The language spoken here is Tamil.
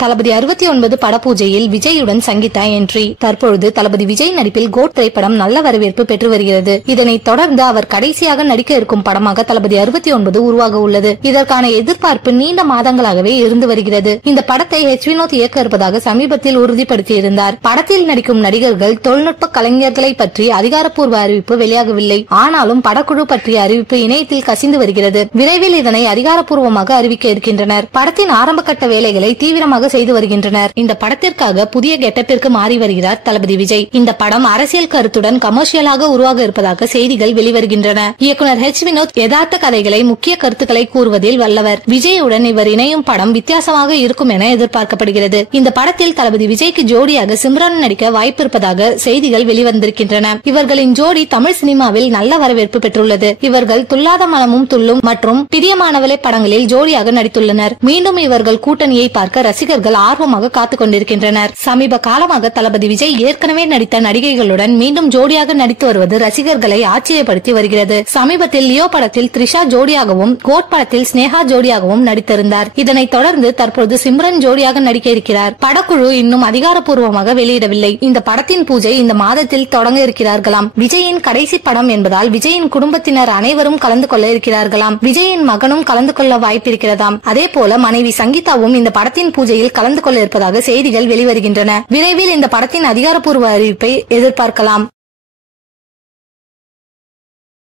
தளபதி 69 படப்பூஜையில் விஜயுடன் சங்கீதா என்ட்ரி. தற்பொழுது தளபதி விஜய் நடிப்பில் கோட் திரைப்படம் நல்ல வரவேற்பு பெற்று வருகிறது. இதனைத் தொடர்ந்து அவர் கடைசியாக நடிக்க இருக்கும் படமாக தளபதி 69 உருவாக உள்ளது. இதற்கான எதிர்பார்ப்பு நீண்ட மாதங்களாகவே இருந்து வருகிறது. இந்த படத்தை எச் வினோத் இயக்க இருப்பதாக சமீபத்தில் உறுதிப்படுத்தியிருந்தார். படத்தில் நடிக்கும் நடிகர்கள், தொழில்நுட்ப கலைஞர்களை பற்றி அதிகாரப்பூர்வ அறிவிப்பு வெளியாகவில்லை. ஆனாலும் படக்குழு பற்றிய அறிவிப்பு இணையத்தில் கசிந்து வருகிறது. விரைவில் இதனை அதிகாரப்பூர்வமாக அறிவிக்க இருக்கின்றனர். படத்தின் ஆரம்ப கட்ட வேலைகளை தீவிரமாக செய்து வருகின்றனர். இந்த படத்திற்காக புதிய கெட்டப்பிற்கு மாறி வருகிறார் தளபதி விஜய். இந்த படம் அரசியல் கருத்துடன் கமர்ஷியலாக உருவாக இருப்பதாக செய்திகள் வெளிவருகின்றன. இயக்குனர் எச் வினோத் யதார்த்த கதைகளை, முக்கிய கருத்துக்களை கூறுவதில் வல்லவர். விஜயுடன் இவர் இணையும் படம் வித்தியாசமாக இருக்கும் என எதிர்பார்க்கப்படுகிறது. இந்த படத்தில் தளபதி விஜய்க்கு ஜோடியாக சிம்ரன் நடிக்க வாய்ப்பு இருப்பதாக செய்திகள் வெளிவந்திருக்கின்றன. இவர்களின் ஜோடி தமிழ் சினிமாவில் நல்ல வரவேற்பு பெற்றுள்ளது. இவர்கள் துல்லாத மனமும் துள்ளும் மற்றும் பிரியமானவளே படங்களில் ஜோடியாக நடித்துள்ளனர். மீண்டும் இவர்கள் கூட்டணியை பார்க்க ரசிகர்கள் ஆர்வமாக காத்துக் கொண்டிருக்கின்றனர். சமீப காலமாக தளபதி விஜய் ஏற்கனவே நடித்த நடிகைகளுடன் மீண்டும் ஜோடியாக நடித்து வருவது ரசிகர்களை ஆச்சரியப்படுத்தி வருகிறது. சமீபத்தில் லியோ படத்தில் த்ரிஷா ஜோடியாகவும், கோட் படத்தில் ஸ்னேகா ஜோடியாகவும் நடித்திருந்தார். இதனைத் தொடர்ந்து தற்போது சிம்ரன் ஜோடியாக நடிக்க இருக்கிறார். படக்குழு இன்னும் அதிகாரப்பூர்வமாக வெளியிடவில்லை. இந்த படத்தின் பூஜை இந்த மாதத்தில் தொடங்க இருக்கிறார்களாம். விஜயின் கடைசி படம் என்பதால் விஜயின் குடும்பத்தினர் அனைவரும் கலந்து கொள்ள இருக்கிறார்களாம். விஜயின் மகனும் கலந்து கொள்ள வாய்ப்பிருக்கிறதாம். அதே போல மனைவி சங்கீதாவும் இந்த படத்தின் பூஜையில் கலந்து கொள்ள இருப்பதாக செய்திகள் வெளிவருகின்றன. விரைவில் இந்த படத்தின் அதிகாரப்பூர்வ அறிவிப்பை எதிர்பார்க்கலாம்.